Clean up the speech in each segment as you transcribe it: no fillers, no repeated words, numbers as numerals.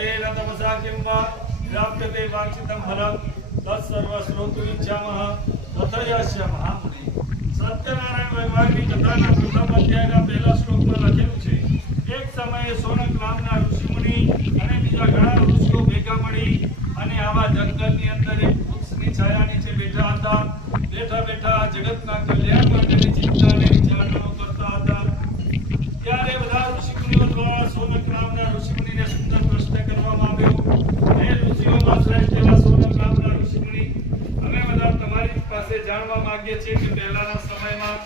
ततेन तपसा किं वा व्याप्यते वाञ्छितं फलं तत्सर्व श्रोतुं इच्छामः तथयस्य महामुनि। सत्यनारायण भगवानની કથાના પ્રથમ અધ્યાયના પહેલા શ્લોકમાં લખેલું છે, એક સમયે સોનક નામના ઋષિમુનિ અને બીજા ઘણા ઋષિઓ ભેગા મળી અને આવા જંગલની અંદર એક વૃક્ષની છાયા નીચે બેઠા હતા. બેઠા બેઠા જગતના કલ્યાણ માટેની ચિંતા અને વિચારણાઓ કરતા હતા. ત્યારે બધા ઋષિમુનિઓ દ્વારા સોનક નામના ઋષિમુનિને સુંદર પ્રશ્ન કરવામાં આવ્યો. હે ઋષિઓમાં શ્રેષ્ઠ એવા સોનક નામના ઋષિમુનિ, અમે બધા તમારી પાસે જાણવા માંગીએ છીએ કે પહેલાના સમયમાં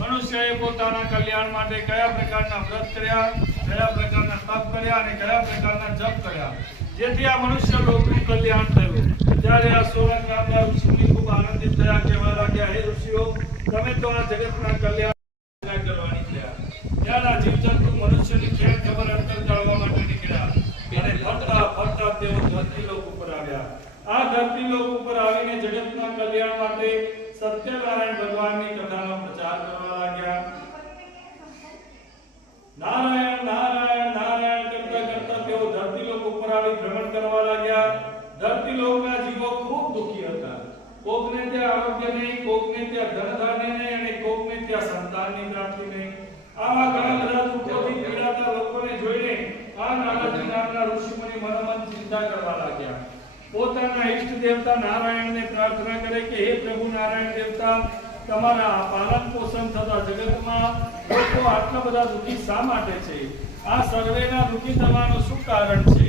મનુષ્યએ પોતાના કલ્યાણ માટે કયા પ્રકારના વ્રત કર્યા, કયા પ્રકારના તપ કર્યા અને કયા પ્રકારના જપ કર્યા, જેથી આ મનુષ્ય લોકનું કલ્યાણ થયું. ત્યારે આ સોનક નામના ઋષિમુનિ ખૂબ આનંદિત થયા, કહેવા લાગ્યા, હે ઋષિઓ, તમે તો આ જગતના કલ્યાણ કરવાની થયા. ત્યારે આ જીવજંતુ મનુષ્યની ખેર ખબર અંતર જાળવવા માટે નીકળ્યા અને ફરતા ફરતા તેઓ ધરતીલોક ઉપર આવ્યા. આ ધરતીલોક ઉપર આવીને જગતના કલ્યાણ માટે સત્યનારાયણ ભગવાનની કથાનો પ્રચાર કરવા લાગ્યા. નારાયણ નારાયણ નારાયણ કરતા કરતા તેઓ ધરતીલોક ઉપર આવી ભ્રમણ કરવા લાગ્યા. ધરતીલોકના જીવો ખૂબ દુઃખી હતા. કોકને ત્યાં આરોગ્ય નહીં, કોકને ત્યાં ધનધાન્ય નહીં અને કોકને ત્યાં સંતાનની પ્રાપ્તિ નહીં. આવા ઘણા બધા દુઃખોથી પીડાતા લોકોને જોઈને આ નારદજી નામના ઋષિમુનિ મનોમન ચિંતા કરવા લાગ્યા. પોતાના ઈષ્ટ દેવતા નારાયણને પ્રાર્થના કરે કે હે પ્રભુ નારાયણ દેવતા, તમારા પાલન પોષણ થતા જગતમાં લોકો આટલા બધા દુઃખી શા માટે છે? આ સર્વેના દુઃખી થવાનું શું કારણ છે?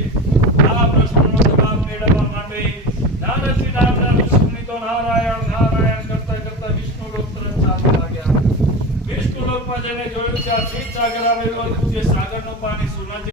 આ પ્રશ્નનો જવાબ મેળવવા માટે નારદજી નામના ઋષિમુનિ તો નારાયણ નારાયણ કરતા કરતા વિષ્ણુ લોક તરફ ચાલવા લાગ્યા. વિષ્ણુ લોકમાં જેને જોયું કે આ ક્ષીર સાગર આવેલો, જે સાગર